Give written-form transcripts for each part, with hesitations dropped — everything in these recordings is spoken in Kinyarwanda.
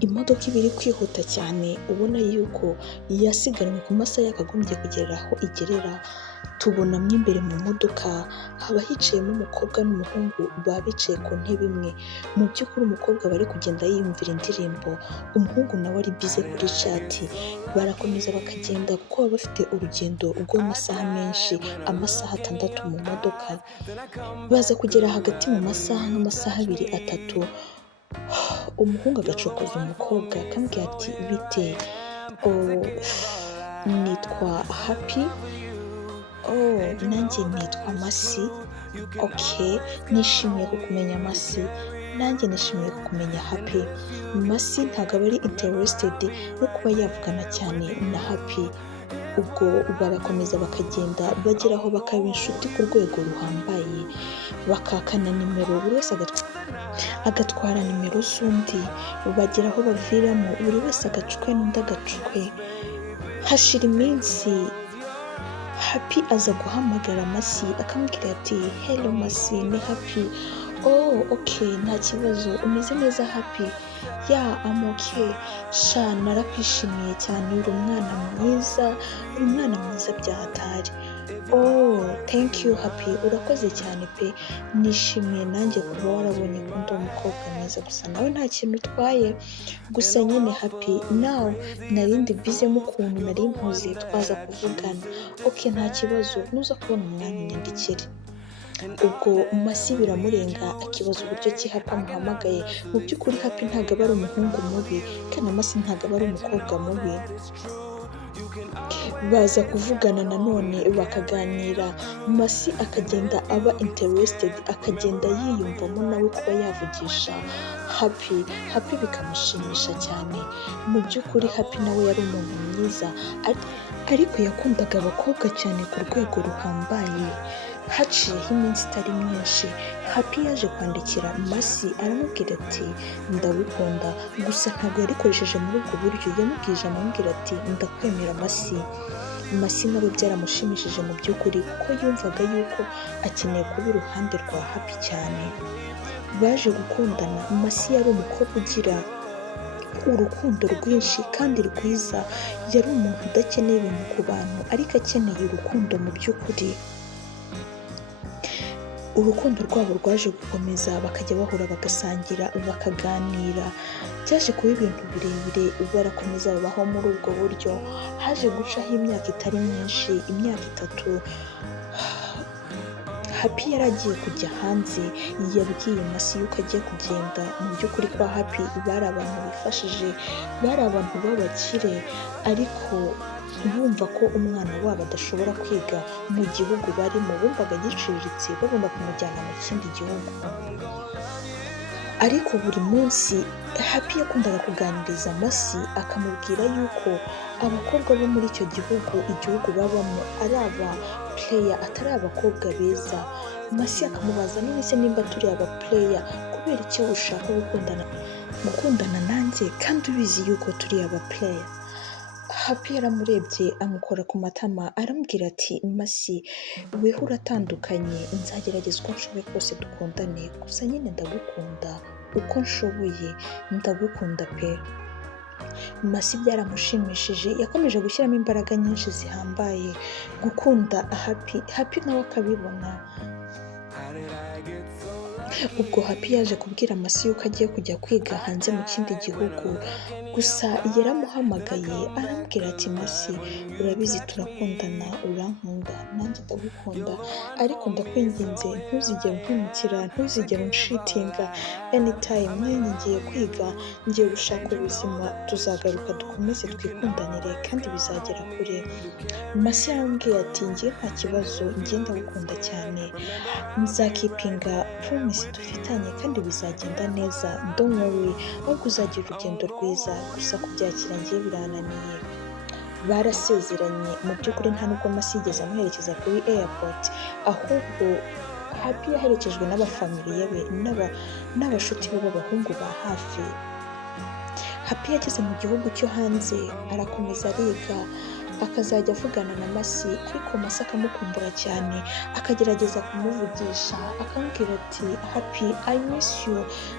imodoka iba iri kwihuta cyane ubona yuko yasiganwe ku masaha yakagombye kugera aho igerera, tubona mo imbere mu modoka haba hicayemo umukobwa n'umuhungu baba bicaye ku ntebe imwe, mu by'ukuri umukobwa aba ari kugenda yiyumvira indirimbo, umuhungu nawe ari bize kuri cati, barakomeza bakagenda kuko baba bafite urugendo rw'amasaha menshi, amasaha 6 mu modoka, baza kugera hagati mu masaha nk'amasaha 2, 3, umuhungu agacokoza umukobwa akamubwira ati bite, nitwa Happy, nanjye nitwa Masi, nishimiye kukumenya Masi, nanjye nishimiye kukumenya Happy. Masi ntabwo aba ari interested no kuba yavugana cyane na Happy, ubwo barakomeza bakagenda bagera aho bakaba inshuti ku rwego ruhambaye, bakakana nimero, buri wese agatwara nimero z'undi, bagera aho baviramo buri wese agacwe n'undi agacwe. Hashira iminsi Happy aza guhamagara Masi akamubwira ati hello Masi, ni Happy. Nta kibazo, umeze neza Happy? I'm okay. Sha narakwishimiye cyane, uri umwana mwiza byahatari. Thank you Happy, urakoze cyane pe, nishimiye nanjye kuba warabonye ko ndi umukobwa mwiza, gusa nawe nta kintu utwaye, gusa nyine Happy now narindi bize mu kuntu nari mpuze twaza kuvugana. Nta kibazo, nuza kubona umwanya unyandikire. Ubwo Masi biramurenga akibaza uburyo ki Happy amuhamagaye, mu by'ukuri Happy ntabwo aba ari umuhungu mubi kandi na Masi ntabwo aba ari umukobwa mubi. Baza kuvugana nanone bakaganira, Masi akagenda aba interested, akagenda yiyumvamo nawe kuba yavugisha Happy bikamushimisha cyane. Mu by'ukuri Happy nawe yari umuntu mwiza ariko yakundaga abakobwa cyane ku rwego ruhambaye. Haciyeho iminsi itari myinshi Happy yaje kwandikira Masi aramubwira ati ndagukunda, gusa ntabwo yarikoresheje muri ubwo buryo, yamubwije amubwira ati ndakwemera Masi. Masi nawe byaramushimishije mu by'ukuri kuko yumvaga yuko akeneye kuba iruhande rwa Happy cyane. Baje gukundana, Masi yari umukobwa ugira urukundo rwinshi kandi rwiza, yari umuntu udakeneye ibintu ku bantu ariko akeneye urukundo mu by'ukuri. Urukundo rwabo rwaje gukomeza, bakajya bahura bagasangira bakaganira, byaje kuba ibintu birebire, barakomeza babaho muri ubwo buryo. Haje gucaho imyaka itari myinshi, imyaka 3, Happy yari agiye kujya hanze, yabwiye Masi yuko agiye kugenda. Mu by'ukuri kwa Happy bari abantu bifashije, bari abantu b'abakire ariko bumva ko umwana wabo adashobora kwiga mu gihugu barimo, bumvaga giciriritse, bagomba kumujyana mu kindi gihugu. Ariko buri munsi Happy yakundaga kuganiriza Masi akamubwira yuko abakobwa bo muri icyo igihugu babamo ari aba player atari abakobwa beza. Masi akamubaza none se nimba turi aba player kubera icyo ushaka gukundana nanjye kandi ubizi yuko turi aba player? Happy yaramurebye amukora ku matama aramubwira ati Masi, weho uratandukanye, nzagerageza uko nshoboye kose dukundane, gusa nyine ndagukunda uko nshoboye, ndagukunda pe. Masi byaramushimishije, yakomeje gushyiramo imbaraga nyinshi zihambaye gukunda Happy nawe akabibona. Ubwo Happy yaje kubwira Masi yuko agiye kujya kwiga hanze mu kindi gihugu, gusa yaramuhamagaye aramubwira ati Masi, urabizi turakundana, urankunda, nanjye ndagukunda, ariko ndakwinginze ntuzigere umpemukira, ntuzigere unshitinga, anytime nanjye ngiye kwiga, ngiye gushaka ubuzima, tuzagaruka dukomeze twikundanire kandi bizagera kure. Masi yaramubwiye ati njye nta kibazo, njye ndagukunda cyane, nzakipinga promise dufitanye kandi bizagenda neza, don't worry, ahubwo uzagira urugendo rwiza, gusa kubyakira njye birananiye. Barasezeranye, mu by'ukuri nta nubwo Masi yigeze amuherekeza kuri airport, ahubwo Happy yaherekejwe n'abafamiliye be n'abashuti be b'abahungu ba hafi. Happy yageze mu gihugu cyo hanze arakomeza ariga akazajya avugana na Masi ariko Masi akamukumbura cyane akagerageza kumuvugisha akamubwira ati Happy I miss you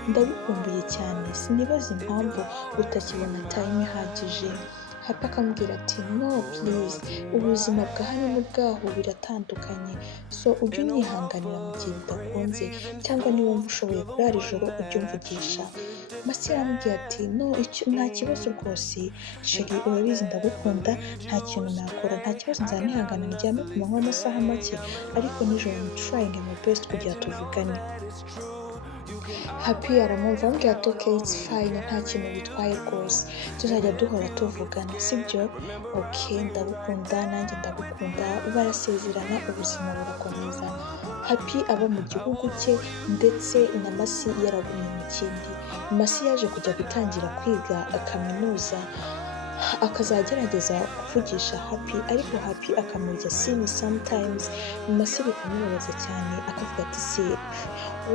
ndabikumbuye cyane sinibaza impamvu utakibona time ihagije. Happy akamubwira ati no please ubuzima bwa hano n'ubwaho biratandukanye so ujye unyihanganira mu gihe bidakunze cyangwa niba wumva ushoboye kurara ijoro ujye umvugisha. Masi yaramubwiye ati no nta kibazo rwose sheri urabizi ndagukunda nta kintu nakora nta kibazo nzanihangana ndyame ku manywa amasaha make ariko nijoro I'm trying my best kugira tuvugane. Happy aramwumva amubwira ati okay it's fine nta kintu bitwaye rwose tuzajya duhora tuvugana sibyo okay ndagukunda nanjye ndagukunda barasezerana ubuzima burakomeza. Happy aba mu gihugu cye ndetse na Masi yarabonye mu kindi. Masi yaje kujya gutangira kwiga kaminuza akazagerageza kuvugisha Happy ariko Happy akamurya sini sometimes Masi bikamubabaza cyane akavuga ati se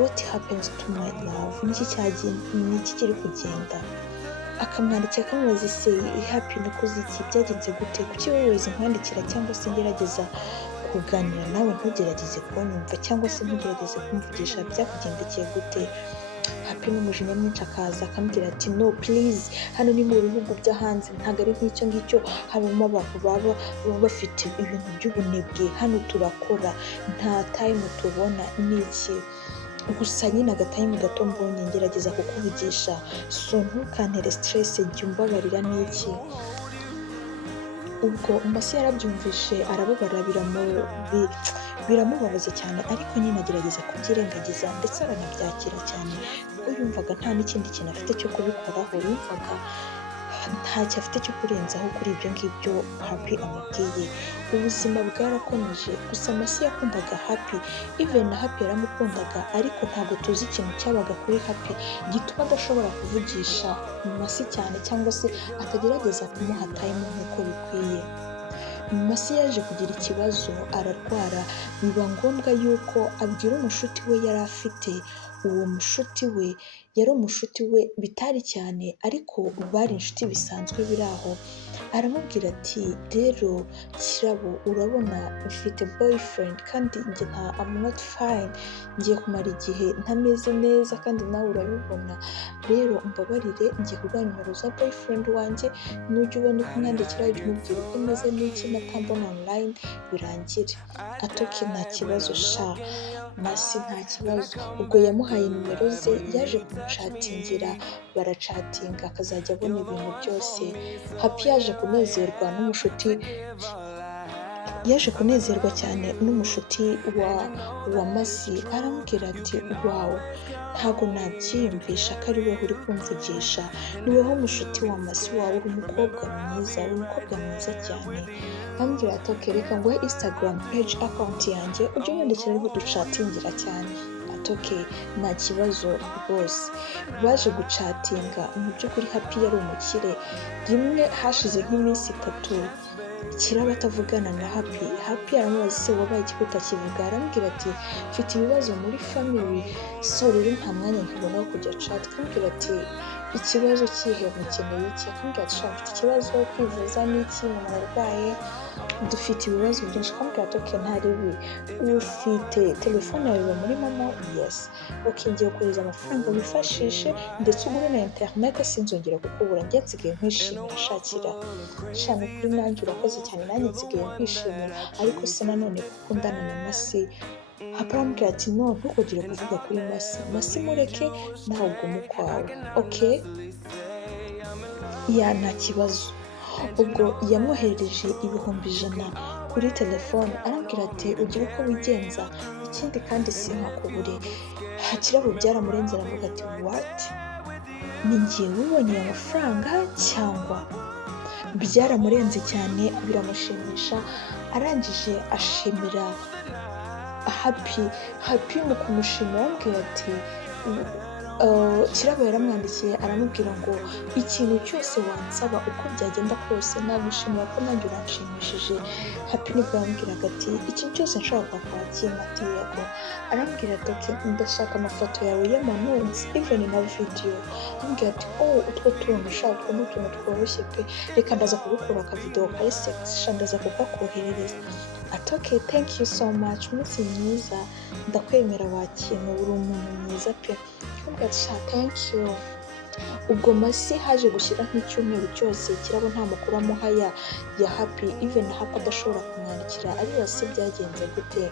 what happens to my love niki kiri kugenda akamwandikira akamubaza ese Happy nakoze iki byagenze gute kuki wowe wese nkwandikira cyangwa se ngerageza kuganira nawe ntugerageze kunyumva cyangwa se ntugerageze kumvugisha byakugendekeye gute. Happy n'umujinya mwinshi akaza akamubwira ati no please hano ni mu bihugu byo hanze ntabwo ari nk'icyo ngicyo habamo abantu baba bafite ibintu by'ubunebwe hano turakora nta time tubona n'iki gusa nyine agatayimu gato mbonye ngerageza kukuvugisha so ntukantere stress jya umbabarira n'iki. Ubwo Masi yarabyumvishe arababara biramubabaza cyane ariko nyine agerageza kubyirengagiza ndetse aranabyakira cyane kuko yumvaga nta n'ikindi kintu afite cyo kubikoraho yumvaga ntacyo afite cyo kurenzaho kuri ibyo ngibyo Happy amubwiye. Ubuzima bwarakomeje gusa Masi yakundaga Happy even na Happy yaramukundaga ariko ntabwo tuzi ikintu cyabaga kuri Happy gituma adashobora kuvugisha Masi cyane cyangwa se atagerageza kumuha time nk'uko bikwiye. Masi yaje kugira ikibazo ararwara biba ngombwa yuko abwira umushuti we yari afite. Uwo mushuti we yari umushuti we bitari cyane ariko bari inshuti bisanzwe biri aho. Aramubwira ati rero Kirabo urabona ufite boyfriend kandi njye I'm not fine ngiye kumara igihe ntameze neza kandi nawe urabibona rero umbabarire ngiye kuguha nimero za boyfriend wanjye nujya ubona uko umwandikira ujye umubwira uko umeze n'iki natambona online birangire. Atoke nta kibazo sha Masi nta kibazo. Ubwo yamuhaye nimero ze yaje kumucatingira baracatinga akazajya abona ibintu byose. Happy yaje kunezerwa cyane n'umushuti wa Masi aramubwira ati wow ntago nabyiyumvisha ko ari wowe uri kumvugisha ni wowe umushuti wa Masi wawe uri umukobwa mwiza cyane. Ambwira ati okay reka nguhe Instagram page account yanjye ujye unyandikira ariho ducatingira cyane. Okay nta kibazo rwose. Baje gucatinga mu by'ukuri Happy yari umukire rimwe hashize nk'iminsi 3 Kirabo atavugana na Happy aramubaza se wabaye iki utakivuga arambwira ati mfite ibibazo muri family so rero nta mwanya nkibona wo kujya chat. Akambwira ati ikibazo kihe mukeneye iki akambwira ati mfite ikibazo kwivuza n'iki umuntu arwaye dufite ibibazo byinshi. Akambwira ati okay ntaribi ufite telefone yawe muri mama yes okay ngiye kohereza amafaranga wifashishe ndetse ugure na internet sinzongera kukubura njye nsigaye nkwishimira shakira shana kuri nanjye urakoze cyane nanjye nsigaye nkwishimira ariko se nanone gukundana na Masi. Happy arambwira ati no ntukugire kuvuga kuri Masi mureke nawe ugume ukwawe okay ya nta kibazo. Ubwo yamwoherereje ibihumbi 100 kuri telefone arambwira ati ugire uko wigenza ikindi kandi sinkakubure. Kirabo byaramurenze aravuga ati what ni njyewe ubonye amafaranga cyangwa byaramurenze cyane biramushimisha arangije ashimira Happy mu kumushimira arambwira ati Kirabo yaramwandikiye aramubwira ngo ikintu cyose wansaba uko byagenda kose nagushimira ko nanjye uranshimishije. Happy nibwo yambwiraga ati ikintu cyose nshaka kwakira ati yego. Arambwira ati okay, ndashaka amafoto yawe y'amanonsi even na video. Ambwira ati utwo tuntu ushaka ni utuntu tworoshye pe, reka ndaza kugukura akavideo kari sexy ndaza kukakoherereza. Ati okay, thank you so much, umunsi mwiza, ndakwemera wakintu, uri umuntu mwiza pe. Thank you. Ubwo Masi haje gushyira nk'icyumweru cyose Kirabo nta makuru amuha ya Happy, even Happy adashobora kumwandikira aribaza byagenze gute.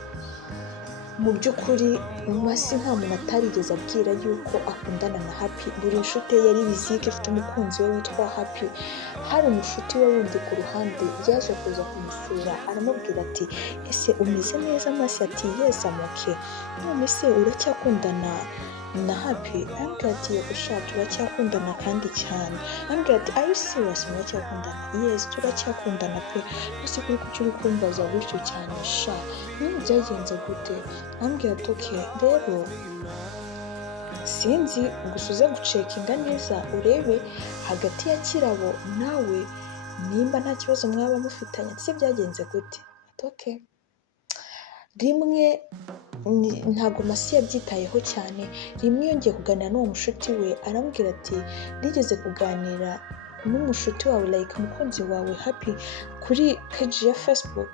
Mu by'ukuri Masi nta muntu atarigeze abwira yuko akundana na Happy. Buri nshuti ye yari bizi ko ifite umukunzi we witwa Happy. Hari umushuti we wundi ku ruhande yaje kuza kumusura aramubwira ati ese umeze neza Masi? Ati yes I'm okay. None se uracyakundana na Happy? Ambwira ati yego sha turacyakundana kandi cyane. Ambwira ati are you serious muracyakundana? Yes turacyakundana pe. Ese kuri kuki uri kumbaza gutyo cyane sha? Byagenze gute? Ambwira ati okay rero sinzi gusa uze gucekinga neza urebe hagati ya Kirabo nawe nimba nta kibazo mwaba mufitanye. Ese byagenze gute? Ati okay. Rimwe ntabwo Masi yabyitayeho cyane. Rimwe yongeye kuganira n'uwo mushuti we arambwira ati nigeze kuganira n'umushuti wawe like umukunzi wawe Happy kuri page ya Facebook,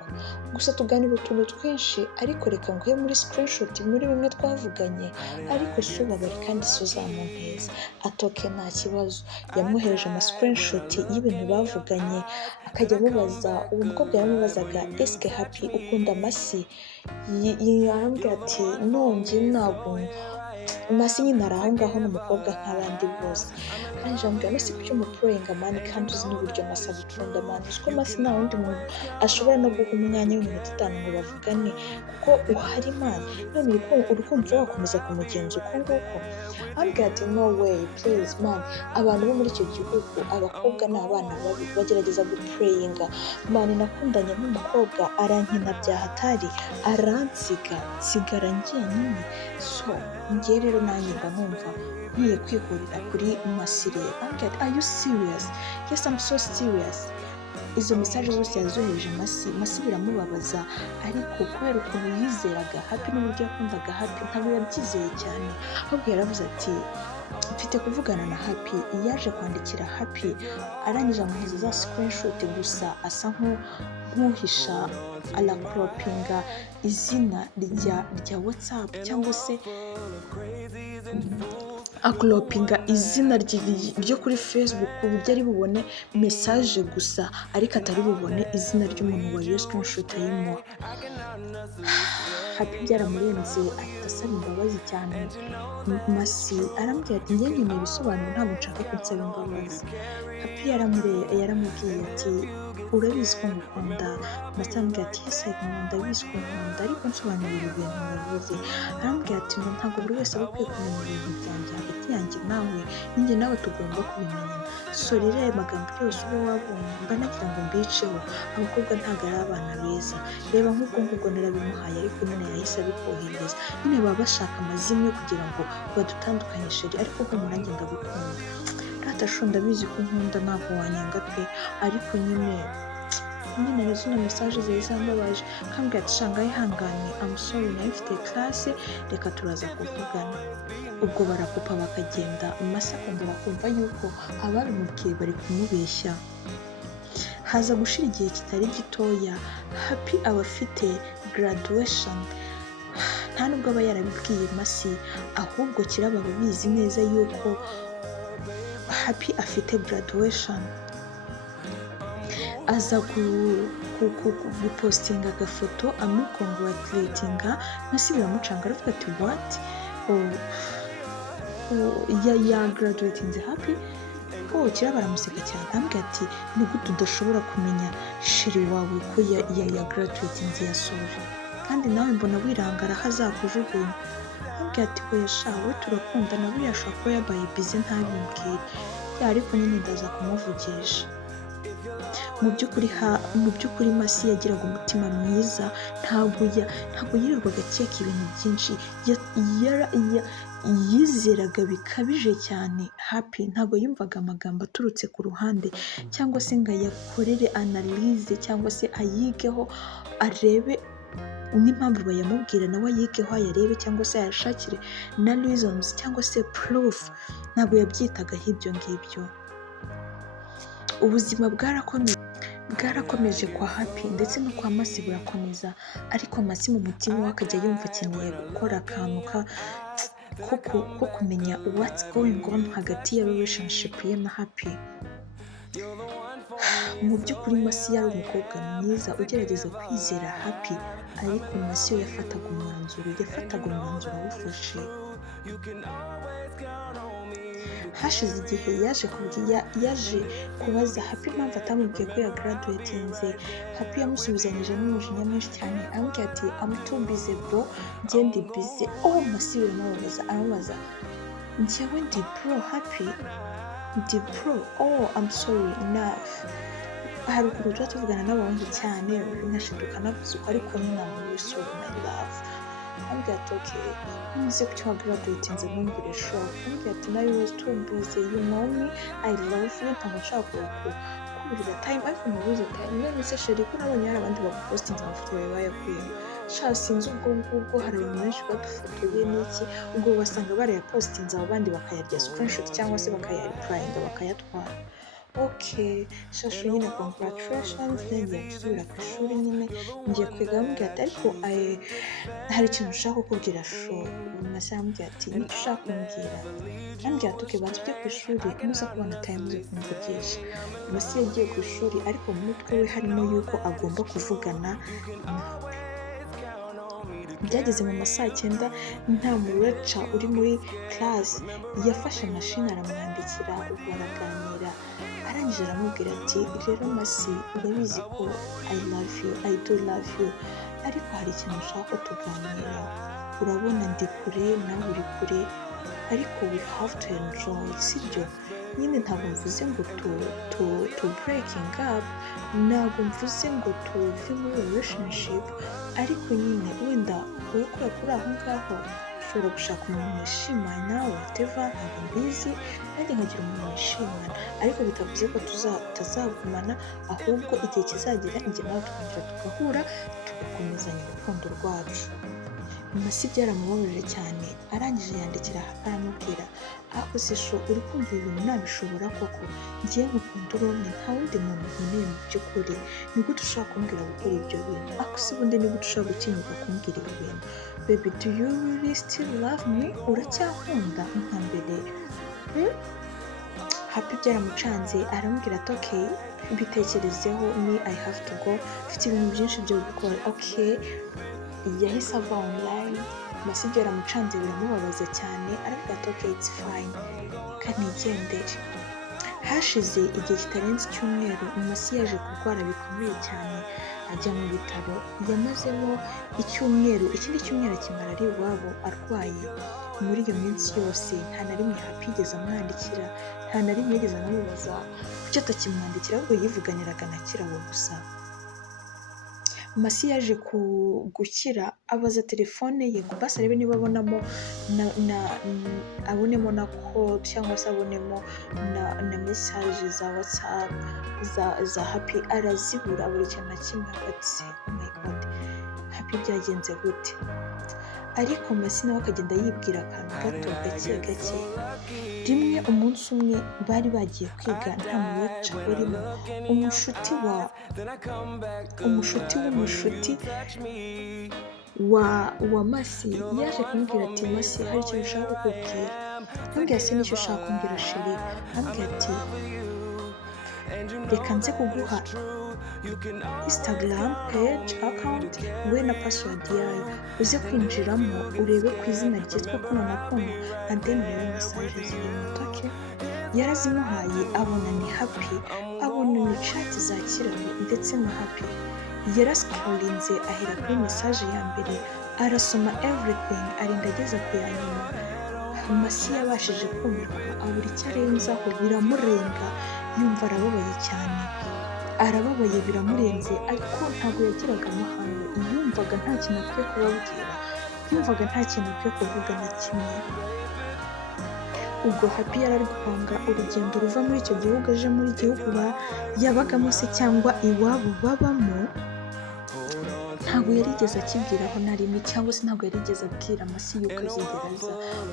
gusa tuganira utuntu twinshi ariko reka nguhe muri screenshot muri bimwe twavuganye ariko si ubabare kandi si uzamumpeza. Atoke nta kibazo. Yamwohereje ama screenshot y'ibintu bavuganye akajya amubaza, uwo mukobwa yaramubazaga eske Happy ukunda Masi? Arambwira ati nonge ntabwo. Masi nyine ari aho ngaho n'umukobwa nk'abandi bose. Arangije ambwira Masi kuki umuprayinga mani kandi uzi n'uburyo Masi agukunda mani, uziko Masi nta wundi muntu ashobora no guha umwanya w'iminota 5 ngo bavugane kuko uhari mani, none uri kumva wakomeza kumugenza uko nguko? Ambwira ati no way please mani, abantu bo muri icyo gihugu abakobwa ni abana babi bagerageza guprayinga mani. Nakundanye n'umukobwa arankina bya hatari aransiga nsigara njyenyine, so njye rero nanjye mba numva nkwiye kwihurira kuri Masi rero. Ambwira ati are you serious? Yes I'm so serious. Izo message zose yazohereje Masi biramubabaza ariko kubera ukuntu yizeraga Happy n'uburyo yakundaga Happy ntabwo yabyizeye cyane, ahubwo yaravuze ati mfite kuvugana na Happy. Yaje kwandikira Happy arangije amuhereza za screenshot gusa asa nk'uhisha alakropinga izina rya WhatsApp cyangwa se aklopinga izina ryo kuri Facebook uburyo ari bubone message gusa ariko atari bubone izina ry'umuntu wariyo screenshot yimuha. Happy byaramurenze ahita asaba imbabazi cyane. Masi arambwira ati njye nkeneye ibisobanuro ntabwo nshaka kunsaba imbabazi. Happy yaramubwiye ati urabizi ko ngukunda? Masi arambwira ati yes ndabizi ko nkunda ariko nsobanurira ibintu wavuze. Arambwira ati ntabwo buri wese aba akwiye kumenya ibintu byanjye hagati yanjye nawe, ninjye nawe tugomba kubimenya. So rero aya magambo yose uba wabonye mba nagira ngo mbiceho, abakobwa ntabwo ari abana beza. Reba nk'ubwo ngubwo narabimuhaye ariko nyine yahise abikohereza. Nyine baba bashaka amazimwe kugira ngo badutandukanye sheri, ariko humura njye ndagukunda. Ratasho ndabizi ko nkunda ntabwo wanyanga pe, ariko nyine zino message zari zambabaje. Kambwira ati shanga ihangane I'm sorry nayo mfite class reka turaza kuvugana. Ubwo barakupa bakagenda. Masi akongera kumva yuko ababimubwiye bari kumubeshya. Haza gushira igihe kitari gitoya Happy aba afite graduation. Nta nubwo aba yarabibwiye Masi, ahubwo Kirabo abizi neza yuko Happy afite graduation. Aza gupostinga agafoto amukongratulatinga. Masi biramucanga aravuga ati what? Ya graduatinze Happy? Kirabo aramuseka cyane ambwira ati ni gute udashobora kumenya shiri wawe ko ya graduatinze yasoje kandi nawe mbona wirangara hazakujugunya. Ambwira ati oya sha we turakundana, buriya ashobora kuba yabaye busy ntabimbwire, ariko nyine ndaza kumuvugisha. Mu by'ukuri Masi yagiraga umutima mwiza, ntabwo yirirwaga akeka ibintu byinshi. yizeraga bikabije cyane Happy, ntabwo yumvaga amagambo aturutse ku ruhande cyangwa se ngo ayakorere analyse cyangwa se ayigeho arebe n'impamvu bayamubwira nawe ayigeho ayarebe cyangwa se ayashakire na reasons cyangwa se proof, ntabwo yabyitagaho ibyo ngibyo. Ubuzima bwarakomeje kwa Happy ndetse no kwa Mercy burakomeza, ariko Mercy mu mutima we akajya yumva akeneye gukora akantu ko kumenya what's going on hagati ya relationship ye na Happy. Mu by'ukuri Mercy yari umukobwa mwiza ugerageza kwizera Happy, ariko Mercy yo yafataga umwanzuro awufashe. Hashize igihe yaje kubaza Happy impamvu atamubwiye ko yagraduatinze. Happy yamusubizanyije n'umujinya mwinshi cyane amubwira ati I'm too busy bro, njye ndi busy. Mercy aramubaza njyewe ndi bro Happy, ndi bro, I'm sorry enough. Hari ukuntu tuba tuvugana n'abahungu cyane nkashiduka navuze uko, ariko nyina muri sorry my love. Ambwira ati okay, nzi ko wagraduatinze ntumbwire sure. Ambwira ati now you was too busy, you know me, I love you, ntabwo nshaka kuburira time, ariko mubuze time. None se sheri ko nabonye hari abandi bapostinze amafoto yawe bayakuye, sinzi ubwo ngubwo hari abantu benshi badufotoye n'iki, ubwo basanga barayapostinze abo bandi bakayarya screenshot cyangwa se bakayareplyinga bakayatwara. Okay, shashu nyine congratulations, ngiye gusubira ku ishuri nyine ngiye kwiga. Ambwira ati ariko hari ikintu ushaka kukubwira sho. Mercy ambwira ati nicyo ushaka kumbwira? Ambwira ati okay, banza ujye ku ishuri nuza kubona time zo kumvugisha. Mercy yagiye ku ishuri, ariko mu mutwe we harimo yuko agomba kuvugana na byageze mu ma 9:00 nta mureca uri muri class, yafashe mashini aramwandikira baraganira, arangije aramubwira ati rero Mercy, urabizi ko I love you, I do love you, ariko hari ikintu ushaka ko tuganira. Urabona ndi kure nawe uri kure, ariko we have to enjoy, sibyo? Nyine ntabwo mvuze ngo to breaking up, ntabwo mvuze ngo tuve muri relationship, ariko nyine wenda wowe kuri aho ngaho ushobora gushaka umuntu mwishimana whatever, ntabwo mbizi, nanjye nkagira umuntu mwishimana, ariko bitavuze ko tutazagumana, ahubwo igihe kizagera njye nawe tukongera tugahura tugakomezanya urukundo rwacu. Mercy byaramubabaje cyane, arangije yandikira aramubwira ako sisho uri kumva ibintu nabishobora koko, ngiye ngukunda urumwe nta wundi muntu nkeneye mu by'ukuri, ni gute ushaka kumbwira gukora ibyo bintu? Ako se ubundi ni gute ushaka gutinyuka kumbwira ibi bintu? Baby, do you really still love me? Uracyankunda nka mbere? Happy byaramucanze, aramubwira ati okay, bitekerezeho, me I have to go, mfite ibintu byinshi byo gukora. Okay, yahise ava online. Mercy byaramucanze biramubabaza cyane, aravuga ati okay, it's fine, kanigendere. Hashize igihe kitarenze icyumweru, Mercy yaje kurwara bikomeye cyane, ajya mu bitaro, yamazemo icyumweru, ikindi cyumweru akimara ari iwabo arwaye. Muri iyo minsi yose nta na rimwe Happy yigeze amwandikira, nta na rimwe yigeze amubaza kuki atakimwandikira, ahubwo yivuganiraga na Kirabo gusa. Mercy yaje gukira, abaza telefone ye ngo basi arebe niba abonamo abonemo na call cyangwa se abonemo na message za WhatsApp za Happy, arazibura buri kintu na kimwe. Ati oh my god, Happy byagenze gute? Ariko Mercy nawe akagenda yibwira akantu gato gake. Rimwe umunsi umwe bari bagiye kwiga nta mureca urimo, umushuti w'umushuti wa Mercy yaje kumubwira ati Mercy, hari ikintu ushaka kukubwira. Ambwira se nicyo ushaka kumbwira sheri? Ambwira ati reka nze kuguha Instagram page account we na password yayo, uze kwinjiramo urebe ku izina ryitwa kuno na kuno, and then urebe message zirimo. Okay, yarazimuhaye, abona ni Happy, abona ni chat za Kirabo ndetse na Happy. Yarascrollinze ahera kuri message ya mbere, arasoma everything arinda ageze ku ya nyuma. Mercy yabashije kumirwa, abura icyo arenzaho, biramurenga, yumva arababaye cyane, biramurenze, ariko ntabwo yagiraga amahane, yumvaga nta kintu akwiye kubabwira, yumvaga nta kintu akwiye kuvuga na kimwe. Ubwo Happy yari ari gupanga urugendo ruva muri icyo gihugu aje muri gihugu yabagamo se cyangwa iwabo babamo, ntabwo yarigeze akibwiraho na rimwe, cyangwa se ntabwo yarigeze abwira Masi yuko azigera aza,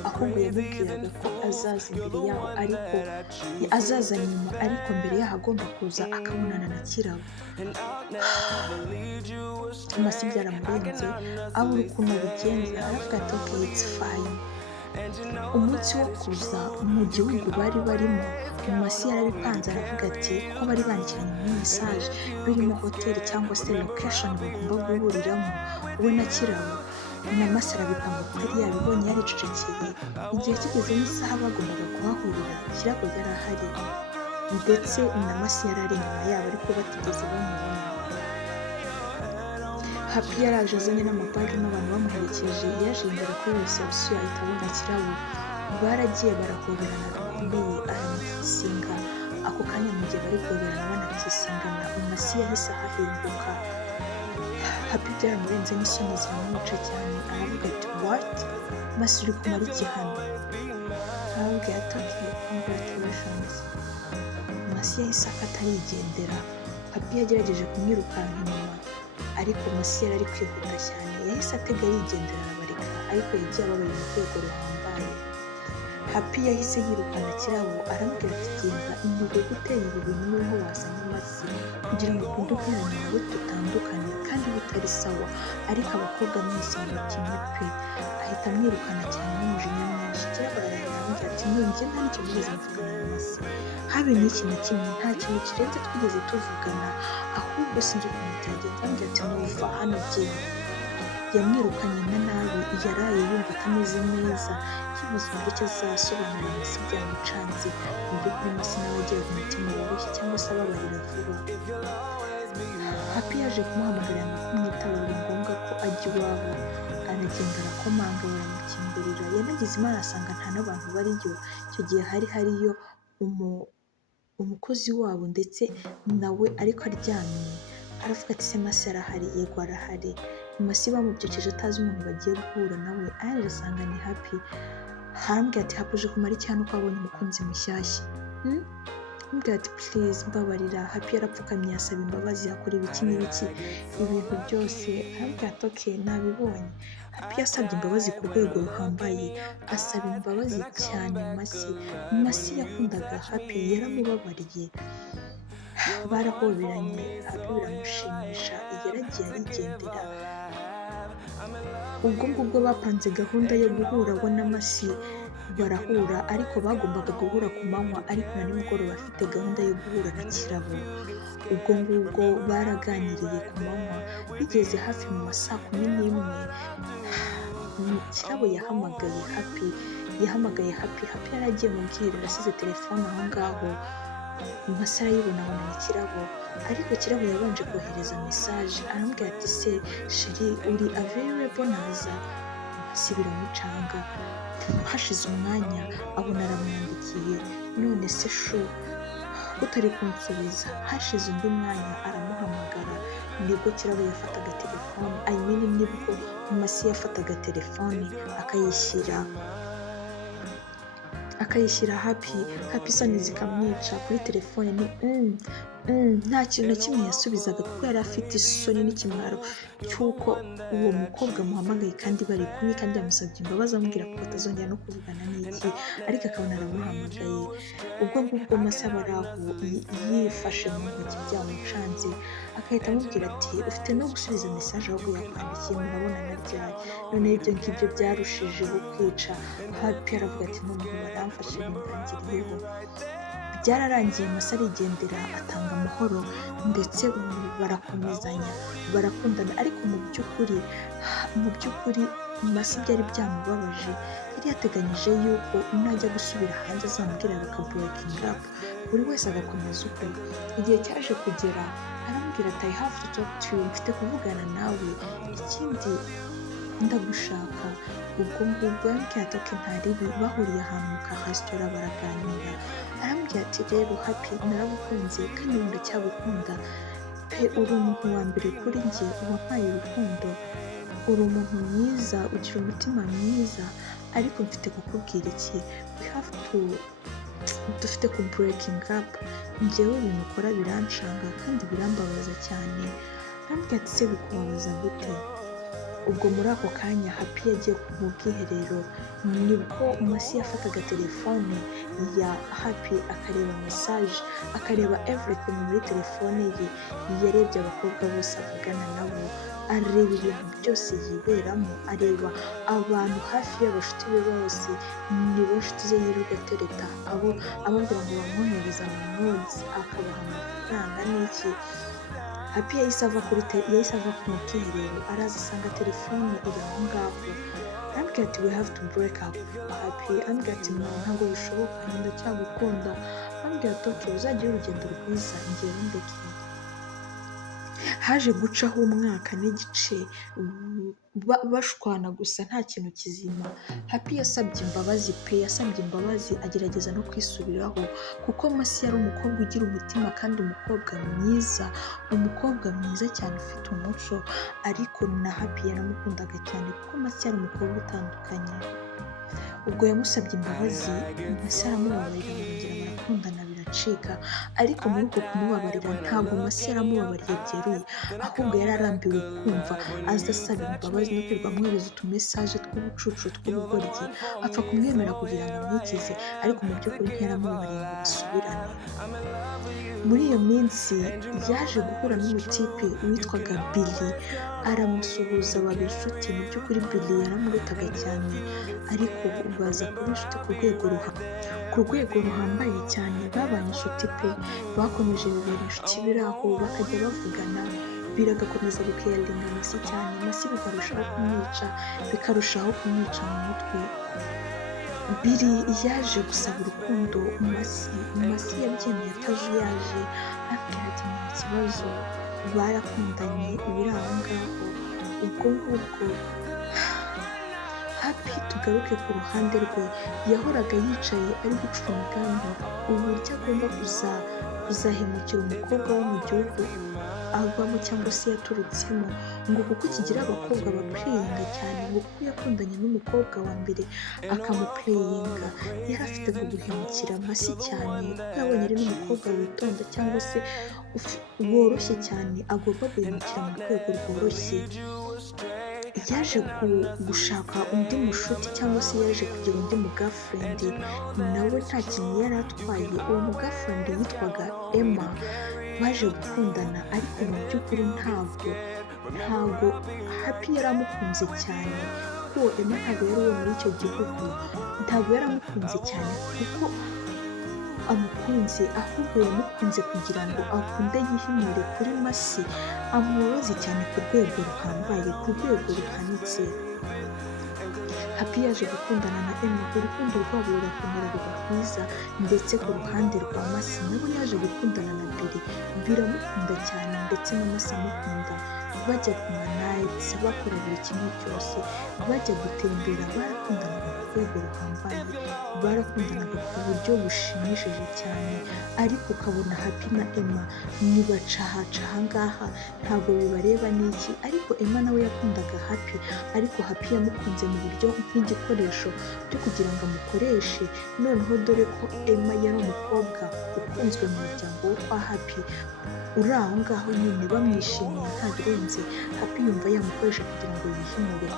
ahubwo yamubwiraga ko azaza imbere yaho, ariko azaza nyuma, ariko mbere yaho agomba kuza akabonana na Kirabo. Masi byaramurenze abura ukuntu abigenza, aravuga ati okay it's fine. Umunsi wo kuza mu gihugu bari barimo, Masi yarabipanze, aravuga ati ko bari bandikiranye muri message birimo hoteli cyangwa se location bagomba guhuriramo we na Kirabo, na Masi arabipanga kuko yari yabibonye yaricecekeye. Igihe kigeze n'isaha bagombaga kuhahurira, Kirabo yari ahari ndetse na Masi yari ari inyuma yabo ariko batigeze bamubona. Happy yaraje azanye n'amabaji n'abantu bamuherekeje, yaje imbere kuri reception ahita abona Kirabo, baragiye barahoberana bikomeye, aramukisinga. Ako kanya mu gihe bari guhoberana banakisingana, Masi yahise ahahinduka. Happy byaramurenze n'isoni ziramwica cyane, aravuga ati what? Masi uri kumara iki hano? Arababwira ati okay congratulations. Masi yahise akata arigendera. Happy yagerageje kumwirukanka inyuma, ariko Masi yari ari kwihuta cyane, yahise atega yigendera arabareka, ariko yagiye ababaye mu rwego ruhambaye. Happy yahise yirukana Kirabo, aramubwira ati genda, intego gutera ibi bintu niho wazanye Masi kugira ngo ukunde umwana wawe tutandukanye kandi bitari sawa, ariko abakobwa mwese murakimwe pe. Ahita amwirukana cyane n'umujinya mwinshi. Kirabo ararahira aramubwira ati njye nta n'icyo nigeze mvugana na Masi, habe n'iki na kimwe, nta kintu kirenze twigeze tuvugana, ahubwo sinzi ukuntu byagenze. Ambwira ati nuva hano genda. Yamwirukanye na nabi, yaraye yumva atameze neza, yibaza uburyo ki azasobanurira Masi byamucanze. Mu by'ukuri Masi nawe agira umutima woroshye cyangwa se ababarira vuba. Happy yaje kumuhamagara yanga kumwitaba, biba ngombwa ko ajya iwabo. Aragenda arakomanga, baramukingurira. Yanagize Imana asanga nta n'abantu bariyo. Icyo gihe hari hariyo umukozi wabo ndetse nawe ariko aryamye. Aravuga ati se Masi arahari? Yego arahari. Masi bamubyukije atazi umuntu bagiye guhura nawe, araje asanga ni Happy. Arambwira ati Happy uje kumara iki hano ko abonye umukunzi mushyashya? Ambwira ati please mbabarira. Happy yarapfukamye yasaba imbabazi, akora ibiki n'ibiki ibintu byose. Arambwira ati okay nabibonye. Happy yasabye imbabazi ku rwego ruhambaye, asaba imbabazi cyane Masi. Masi yakundaga Happy, yaramubabariye, barahoberanye. Happy biramushimisha, yaragiye arigendera. Ubwo ngubwo bapanze gahunda yo guhura we na Masi, barahura, ariko bagombaga guhura ku manywa, ariko na nimugoroba bafite gahunda yo guhura na Kirabo. Ubwo ngubwo baraganiriye ku manywa, bigeze hafi mu ma saa 11, Kirabo yahamagaye Happy. Happy yari agiye mu bwiherero, asize telefone aho ngaho. Masi arayibona abona ni Kirabo, ariko Kirabo yabanje kohereza message, arambwira ati se sheri uri available naza? Masi biramucanga. Hashize umwanya abona aramwandikiye, none se shu utari kunsubiza? Hashize undi mwanya aramuhamagara, nibwo Kirabo yafataga telefone, nibwo Masi yafataga telefone akayishyira Happy isoni zikamwica. Kuri telefone ni nta kintu na kimwe yasubizaga, kuko yari afite isoni n'ikimwaro cy'uko uwo mukobwa amuhamagaye kandi bari kumwe, kandi yamusabye imbabazi amubwira ko batazongera no kuvugana n'iki, ariko akabona aramuhamagaye. Ubwo ngubwo Masi aba ari aho yifashe mu ntoki byamucanze, agahita amubwira ati ufite no gusubiza message ahubwo yakwandikiye, murabona na ryari? Noneho ibyo ngibyo byarushijeho kwica Happy. Aravuga ati n'umuntu baramfashe bindangiriyeho. Byararangiye Masi arigendera, atanga amahoro ndetse barakomezanya, barakundana. Ariko mu by'ukuri Masi byari byamubabaje, yari yateganyije yuko najya gusubira hanze azamubwira bakabreaking up, buri wese agakomeza ukwe. Igihe cyaje kugera, arambwira ati I have to talk to you, mfite kuvugana nawe, ikindi ndagushaka. Ubwo ngubwo yambwira ati okay ntaribi. Bahuriye ahantu mu karesitora baraganira. Arambwira ati rero Happy naragukunze kandi ndacyagukunda pe, uri umuntu wa mbere kuri njye wampaye urukundo. uri umuntu mwiza, ugira umutima mwiza, ariko mfite kukubwira iki, we have to dufite ku breaking up, njyewe ibintu ukora biranshanga kandi birambabaza cyane. Arambwira ati se bikubabaza gute? Ubwo muri ako kanya Happy yagiye mu bwiherero, nibwo Masi yafataga telefone ya Happy akareba message, akareba everything muri telefone ye, yarebye abakobwa bose avugana nabo, areba ibintu byose yiberamo, areba abantu hafi y'abashuti be bose, nibo nshuti ze yirirwa atereta, abo ababwira ngo bamwohereza mu nudes, akabaha amafaranga n'iki. Happy yahise ava mu bwiherero, araza asanga telefone iri aho ngaho. Arambwira ati we have to break up Happy. Arambwira ati ntabwo bishoboka, ndacyagukunda. Arambwira ati okay, uzagire urugendo rwiza, ngiye ndekeye. Haje gucaho umwaka n'igice bashwana gusa nta kintu kizima. Happy yasabye imbabazi pe, yasabye imbabazi, agerageza no kwisubiraho, kuko Masi yari umukobwa ugira umutima kandi umukobwa mwiza cyane ufite umuco, ariko na Happy yaramukundaga cyane kuko Masi yari umukobwa utandukanye. Ubwo yamusabye imbabazi, Masi aramubabarira, bongera barakundana biracika. Ariko muri uko kumubabarira ntabwo Masi yaramubabariye byeruye, ahubwo yari arambiwe kumva aza asaba imbabazi no kwirirwa amwohereza utumesaje tw'ubucucu tw'ubugoryi, apfa kumwemera kugira ngo amwikize, ariko mu by'ukuri ntiyaramubabariye ngo basubirane. Muri iyo minsi yaje guhura n'umutipe witwaga Billy, aramusuhuza baba inshuti. Mu by'ukuri Billy yaramurutaga cyane, ariko baza kuba inshuti ku rwego ruhambaye cyane, babaye inshuti pe, bakomeje bibera inshuti biraho, bakajya bavugana, biragakomeza bikayaringa Masi cyane, Masi bikarushaho kumwica mu mutwe. Billy yaje gusaba urukundo Masi yabyemeye atajuyaje, abwira ati nta kibazo, barakundanye biri aho ngaho. Ubwo ngubwo Happy tugaruke ku ruhande rwe, yahoraga yicaye ari gucura umugambi uburyo agomba kuzahemukira umukobwa wo mu gihugu avamo cyangwa se yaturutsemo, ngo kuko kigira abakobwa bapureyinga cyane, ngo kuko yakundanye n'umukobwa wa mbere akamupureyinga, yari afite ngo guhemukira Masi cyane, kuko yabonye ari n'umukobwa witonda cyangwa se woroshye cyane, agomba guhemukira mu rwego rworoshye. Yaje gushaka undi mushuti cyangwa se yaje kugira undi mugafrendi, nawe nta kintu yari atwaye. Uwo mugafrendi witwaga Emma, baje gukundana, ariko mu by'ukuri ntabwo Happy yari amukunze cyane, kuko Emma ntabwo yari uwo muri icyo gihugu, ntabwo yari amukunze cyane kuko amukunze, ahubwo yamukunze kugira ngo akunde yihimure kuri Masi, amubabaze cyane ku rwego ruhambaye, ku rwego ruhanitse. Happy yaje gukundana na Emma, urukundo rwabo rurakomera ruba rwiza, ndetse ku ruhande rwa Masi nabo yaje gukundana na Billy, biramukunda cyane, ndetse na Masi amukunda, bajya ku manayiti, bakora buri kimwe cyose, bajya gutembera, barakundanaga ku rwego ruhambaye, barakundanaga ku buryo bushimishije cyane, ariko ukabona Happy na Emma nibacahaca ahangaha, ntabwo bibareba n'iki. Ariko Emma nawe yakundaga Happy, ariko Happy yamukunze mu buryo nk'igikoresho byo kugira ngo amukoreshe, noneho dore ko Emma yari umukobwa ukunzwe mu muryango wo kwa Happy, uri aho ngaho nyine bamwishimiye nta birenze, Happy yumva yamukoresha kugira ngo yihimure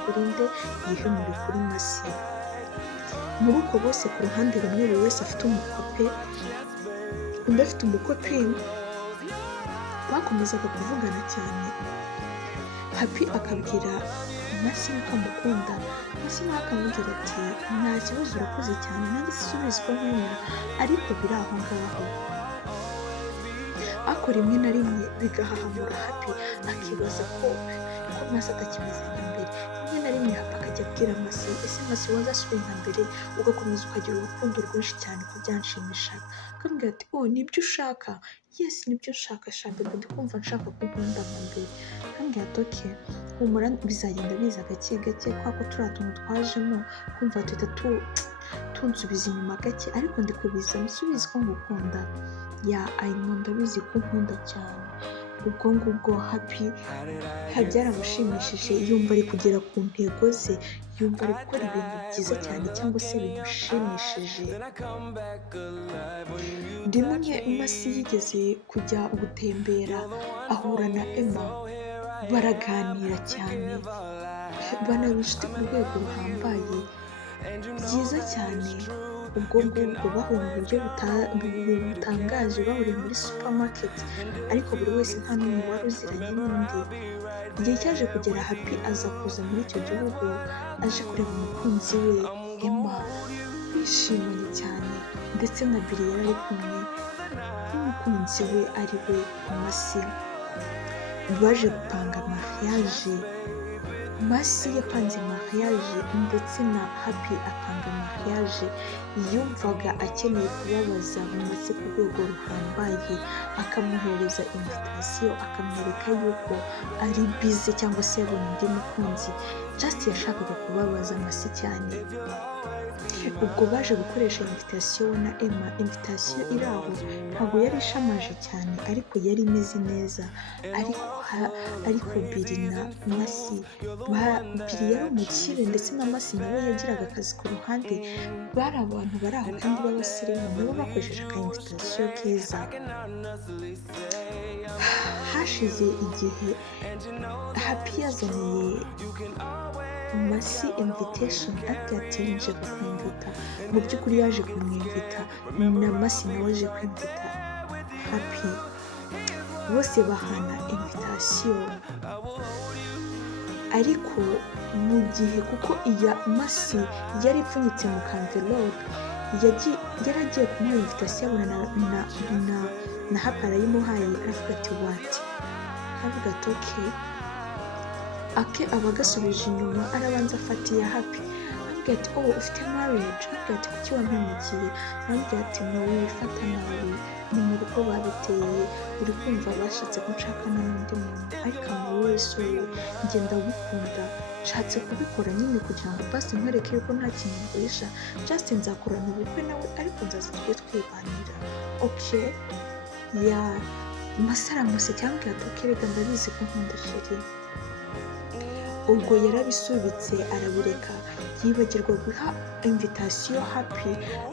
kuri Masi. Muri uko bose ku ruhande rumwe buri wese afite umukope, undi afite umukope, bakomezaga kuvugana cyane. Happy akabwira Masi ko amukunda, Masi nawe akamubwira ati nta kibazo, urakoze cyane, nanjye sinsubiza ko nkwemera, ariko biri aho ngaho. Ariko rimwe na rimwe bigahahamura Happy, akibaza ko Masi atakimeze nka mbere. Rimwe na rimwe Happy akajya abwira Masi, ese Masi wazasubiye nka mbere, ugakomeza ukagira urukundo rwinshi cyane ko byanshimishaga. Akambwira ati nibyo ushaka? Yes, nibyo nshaka bebe, ndi kumva nshaka ko nkunda nka mbere. Akambwira ati okay, humura bizagenda biza gake gake, kubera ko turiya tuntu twajemo kumva tuhita tunsubiza inyuma gake, ariko ndi kubiza musubize ko ngukunda. I know, ndabizi ko nkunda cyane. ubwo ngubwo Happy byaramushimishije, yumva ari kugera ku ntego ze, yumva ari gukora ibintu byiza cyane cyangwa se bimushimishije. Rimwe Mercy yigeze kujya gutembera ahura na Emma, baraganira cyane, banaba inshuti ku rwego ruhambaye, byiza cyane. Ubwo ngubwo bahuye mu buryo butangaje, bahuriye muri supermarket, ariko buri wese nta n'umwe wari uziranye n'undi. Igihe cyaje kugera Happy aza kuza muri icyo gihugu, aje kureba umukunzi we Emma, bishimanye cyane, ndetse na Billy yari ari kumwe n'umukunzi we ari we Mercy. Baje gupanga mariage, Mercy yapanze mariage ndetse na Happy apanga mariage. Yumvaga akeneye kubabaza Mercy ku rwego ruhambaye, akamuhereza invitation, akamwereka yuko ari busy cyangwa se yabonye undi mukunzi. Just yashakaga kubabaza Mercy cyane. Ubwo baje gukoresha invitation we na Emma. Invitation iri aho ntabwo yari ishamaje cyane, ariko yari imeze neza. Ariko Billy na Mercy, Billy yari umukire ndetse na Mercy nawe yagiraga akazi ku ruhande. Bari abantu bari aho kandi b'abasirimu, nabo bakoresheje aka invitation keza. Hashize igihe Happy yazaniye Mercy invitation, ati nje kukwimvita. Mu by'ukuri yaje kumwimvita, na Mercy nawe aje kwimvita Happy. Bose bahana invitation, ariko mu gihe kuko iya Mercy yari ipfunyitse mu envelope, yari agiye kumuha invitation abona na Happy arayimuhaye, aravuga ati what? Aravuga ati okay. Aba agasubije inyuma, arabanza afata iya Happy, aravuga ati ufite marriage? Aravuga ati kuki wampemukiye? Aravuga ati no, wifata nawe, ni mu rugo babiteye, uri kumva bashatse ko nshakana n'undi muntu, ariko wowe sorry, njye ndagukunda, nshatse kubikora nyine kugira ngo basi nkwereke yuko nta kintu ngurisha, just nzakorana ubukwe nawe, ariko nzaza tujye twibanira. Okay, Mercy aramuseka, arambwira ati okay, reka ndabizi ko nkunda chérie. Ubwo yarabisubitse arabireka, yibagirwa guha invitation Happy,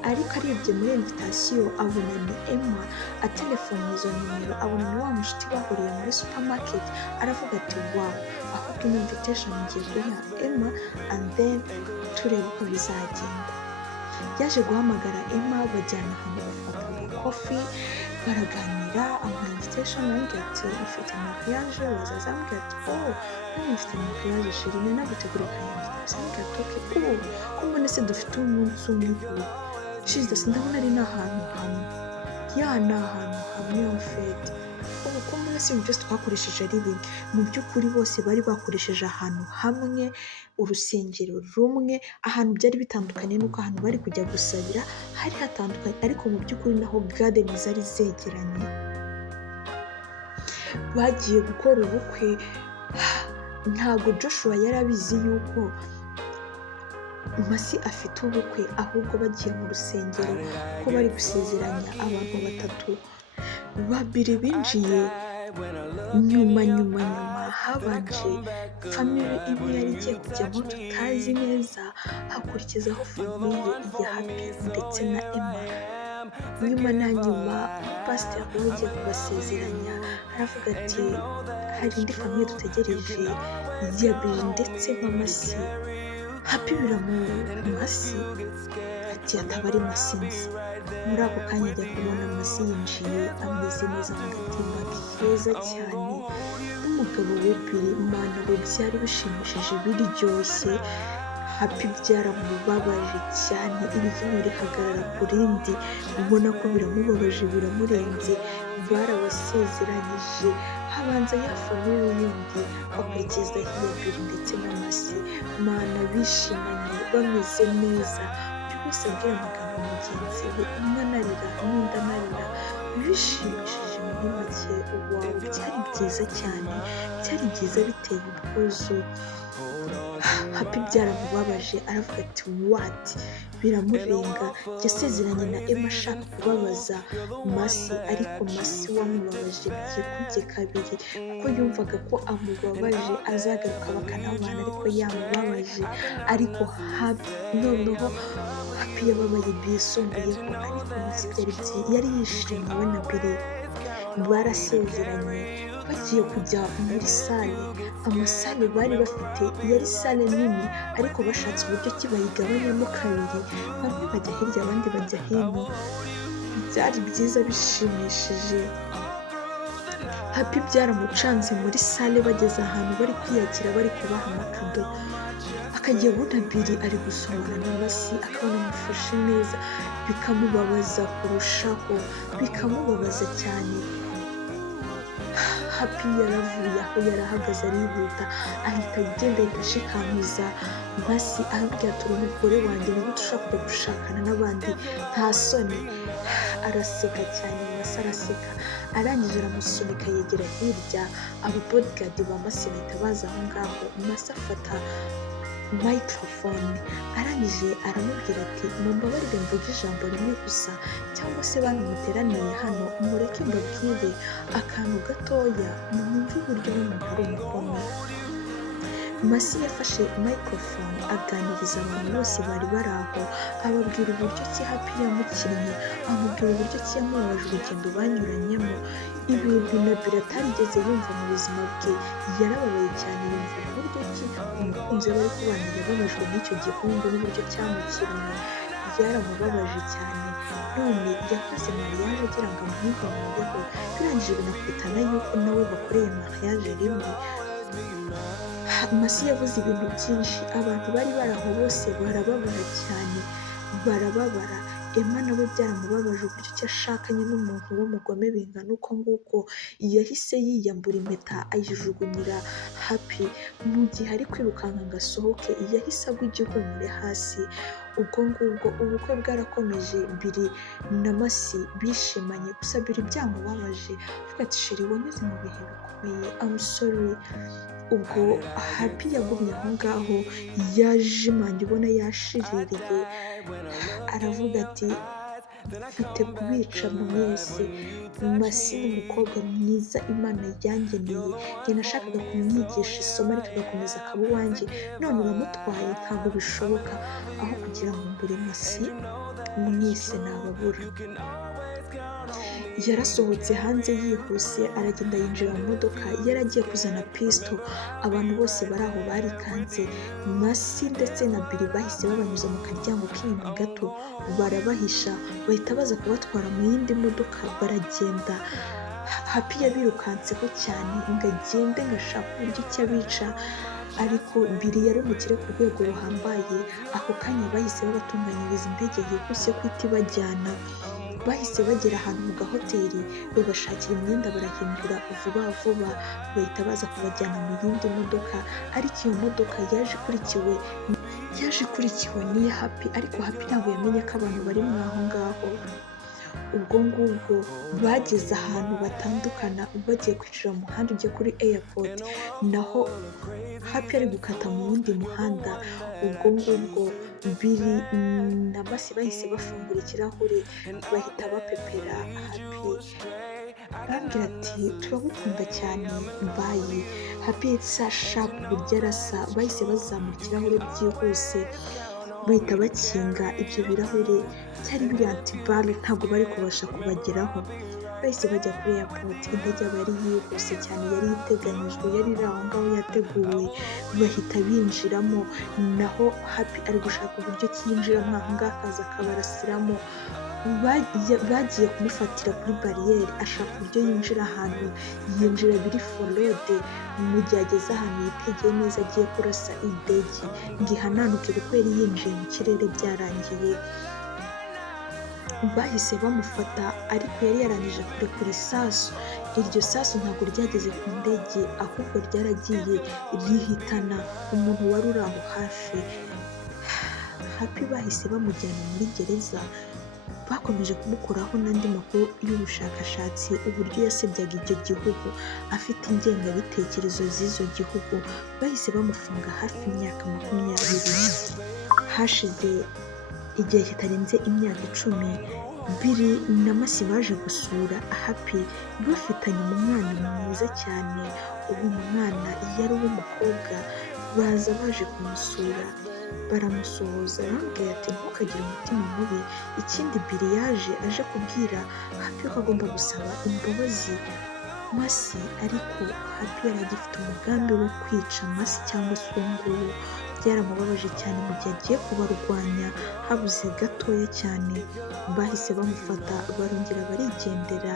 ariko arebye muri invitation abona ni Emma, atelefone izo nimero, abona ni wa mushuti bahuriye muri supermarket. Aravuga ati wow, ahubwo iyi invitation ngiye guha Emma and then turebe uko bizagenda. Yaje guhamagara Emma, bajyana ahantu bafata coffee, baraganira, amuha invitation, arambwira ati ufite mariage wazaza? Arambwira ati nani ufite mariage chérie, ni nagutegura ka invitation? Arambwira ati okay, ko mbona se dufite umunsi umwe ubu, Jesus, ndabona ari n'ahantu hamwe, ni ahantu hamwe en fait. Ko mbona se byose twakoresheje ari bimwe. Mu by'ukuri bose bari bakoresheje ahantu hamwe, urusengero rumwe, ahantu byari bitandukanye nuko ahantu bari kujya gusabira hari hatandukanye, ariko mu by'ukuri naho garden zari zegeranye. Bagiye gukora ubukwe, ntabwo Joshua yari abizi yuko Mercy afite ubukwe, ahubwo bagiye mu rusengero ko bari gusezeranya abantu batatu. Babiri binjiye nyuma habanje family imwe yari igiye kujyamo tutazi neza, hakurikizaho famille ya Happy ndetse na Emma. Nyuma pastor nawe ugiye kubasezeranya aravuga ati hari indi famille dutegereje ya Billy ndetse na Mercy. Happy Mercy ati ataba ari Mercy nzi. Muri ako kanya ajya kubona Mercy yinjiye ameze neza mu gatimba keza cyane, n'umugabo we Billy, umwana we byari bishimishije biryoshye. Happy byaramubabaje cyane, ibinyoma rihagarara ku rindi, ubona ko biramubabaje biramurenze. Barabasezeranyije, habanza ya famille yindi, hakurikiza iya Billy ndetse na Mercy. Mana bishimanye bameze neza, buri wese abwira amagambo mugenzi we, umwe anarira n'undi anarira, bishimishije muri make wawu byari byiza cyane, byari byiza biteye ubwuzu. Happy byaramubabaje aravuga ati wati biramurenga, yasezeranye na Emma ashaka kubabaza Masi, ariko Masi wamubabaje byikubye kabiri kuko yumvaga ko amubabaje azagaruka bakanabana ariko yamubabaje. Ariko noneho Happy yababaye byisumbuyeho, ariko Masi yari yishimye we na Billy barasezeranye bagiye kujya muri sale. Amasale bari bafite yari sale nini ariko bashatse uburyo ki bayigabanyamo kabiri, bamwe bajya hirya abandi bajya hino. Byari byiza bishimishije. Happy byaramucanze muri sale bageze ahantu bari kwiyakira bari kubaha amakado, akagiye kubona Billy ari gusomana na Masi akabona amufashe neza, bikamubabaza kurushaho, bikamubabaza cyane. Happy yaravuye aho yarahagaze arihuta, ahita agenda ahita ashikanuza Masi arabwira ati umugore wanjye ni gute ushaka kujya gushakana n'abandi, nta soni. Araseka cyane, Masi araseka, arangije aramusunika yegera hirya. Aba bodyguard ba Masi bahita baza aho ngaho. Masi afata microphone arangije aramubwira ati mumbabarire mvuge ijambo rimwe gusa, cyangwa se bantu muteraniye hano mureke mbabwire akantu gatoya mwumve uburyo umuntu ari umugome. Masi yafashe microphone aganiriza abantu bose bari bari aho, ababwira uburyo ki Happy yamukinnye, amubwira uburyo ki yamubabaje urugendo banyuranyemo, ibintu na Billy atarigeze yumva mu buzima bwe. Yarababaye cyane, yumva uburyo ki umukunzi we bari kubana yababajwe n'icyo gihungu n'uburyo cyamukinnye, byaramubabaje cyane. None yakoze mariage agira ngo amwigamureho, birangije binakubitana yuko nawe bakoreye mariage rimwe. Masi yavuze ibintu byinshi, abantu bari bari aho bose barababara cyane, barababara. Emma nawe byaramubabaje uburyo ki ashakanye n'umuntu w'umugome bingana uko nguko. Yahise yiyambura impeta ayijugunyira Happy, mu gihe ari kwirukanka ngo asohoke yahise agwa igihumure hasi. Ubwo ngubwo ubukwe bwarakomeje, Billy na Masi bishimanye, gusa Billy byamubabaje avuga ati sheri wanyuze mu bihe bikomeye, I'm sorry. Ubwo Happy yagumye aho ngaho yajimange ubona yashiririye, aravuga ati mfite kubica mwese. Masi ni umukobwa mwiza Imana yangeneye, njye nashakaga kumwigisha isomo ariko agakomeza akaba uwanjye, none uramutwaye, ntabwo bishoboka. Aho kugira ngo mbure Masi mwese nababura. Yarasohotse hanze yihuse, aragenda yinjira mu modoka, yaragiye kuzana pisto. Abantu bose bari aho barikanze. Masi ndetse na Billy bahise babanyuza mu karyango k'inyuma gato, barabahisha, bahita baza kubatwara mu yindi modoka baragenda. Happy yabirukanseho cyane ngo agende ngashaka uburyo ki abica, ariko Billy yari umukire ku rwego ruhambaye. Ako kanya bahise babatunganyiriza indege yihuse kwita ibajyana. Bahise bagera ahantu mu gahoteli, babashakira imyenda barahindura vuba vuba, bahita baza kubajyana mu yindi modoka. Ariko iyo modoka yaje ikurikiwe n'iya Happy, ariko Happy ntabwo yamenye ko abantu bari muri aho ngaho. Ubwo ngubwo bageze ahantu batandukana, bagiye kwinjira mu muhanda ujya kuri airport, naho Happy ari gukata mu wundi muhanda. Ubwo ngubwo Billy na Masi bahise bafungura ikirahure, bahita bapepera Happy, arambwira ati turagukunda cyane bayi. Happy yahise ashaka uburyo arasa, bahise bazamura ikirahure byihuse, bahita bakinga ibyo birahure. Byari biri antibale, ntabwo bari kubasha kubageraho. Bahise bajya kuri airport, indege yabo yari yihuse cyane, yari iteganyijwe, yari iri aho ngaho yateguwe, bahita binjiramo. Naho Happy ari gushaka uburyo yinjiramo aho ngaho akaza akabarasiramo. Bagiye kumufatira kuri bariyeri, ashaka uburyo yinjira ahantu, yinjira biri forode. Mu gihe ageze ahantu yitegeye neza agiye kurasa indege ngo ihananuke kuko yari yinjiye mu kirere byarangiye. Bahise bamufata, ariko yari yarangije kurekura isasu. Iryo sasu ntabwo ryageze ku ndege, ahubwo ryaragiye rihitana umuntu wari uri aho hafi. Happy bahise bamujyana muri gereza, bakomeje kumukoraho n'andi makuru y'ubushakashatsi uburyo yasebyaga icyo gihugu afite ingengabitekerezo z'izo gihugu, bahise bamufunga hafi imyaka 20. Hashize igihe kitarenze imyaka 10, Bill na Mercy baje gusura Happy bafitanye umwana mwiza cyane. Uwo mwana yari uw'umukobwa. Baza baje kumusura baramusuhuza, arambwira ati ntukagire umutima mubi. Ikindi Bill yaje aje kubwira Happy ko agomba gusaba imbabazi Mercy, ariko Happy yari agifite umugambi wo kwica Mercy cyangwa se uwo nguwo. Byaramubabaje cyane mu gihe agiye kubarwanya habuze gatoya cyane. Bahise bamufata barongera barigendera,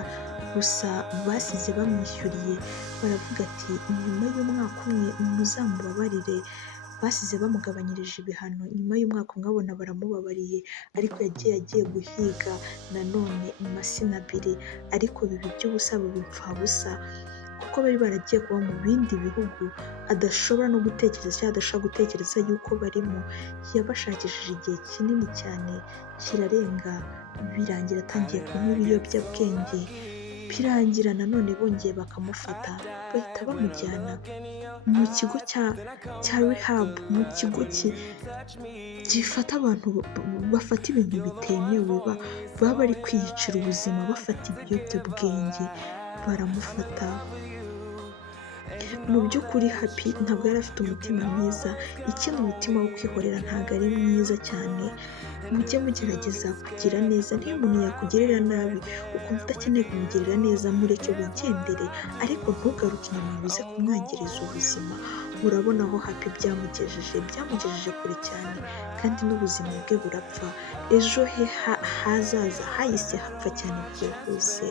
gusa basize bamwishyuriye. Baravuga ati nyuma y'umwaka umwe muzamubabarire. Basize bamugabanyirije ibihano nyuma y'umwaka umwe, abona baramubabariye, ariko agiye guhiga nanone Mercy na Bill, ariko biba iby'ubusa bipfabusa, kuko bari baragiye kuba mu bindi bihugu adashobora no gutekereza cyangwa adashobora gutekereza yuko barimo. Yabashakishije igihe kinini cyane kirarenga, birangira atangiye kunywa ibiyobyabwenge. Birangira nanone bongeye bakamufata, bahita bamujyana mu kigo cya rehab, mu kigo gifata abantu bafata ibintu bitemewe, baba bari kwiyicira ubuzima bafata ibiyobyabwenge. Baramufata. Mu by'ukuri Happy ntabwo yari afite umutima mwiza. Ikindi umutima wo kwihorera ntabwo ari mwiza cyane. Mujye mugerageza kugira neza. Niyo umuntu yakugirira nabi ukumva udakeneye kumugirira neza, mureke wigendere, ariko ntugaruke inyuma bize kumwangiriza ubuzima. Urabona aho Happy byamugejeje kure cyane, kandi n'ubuzima bwe burapfa. Ejo he hazaza hahise hapfa cyane byihuse.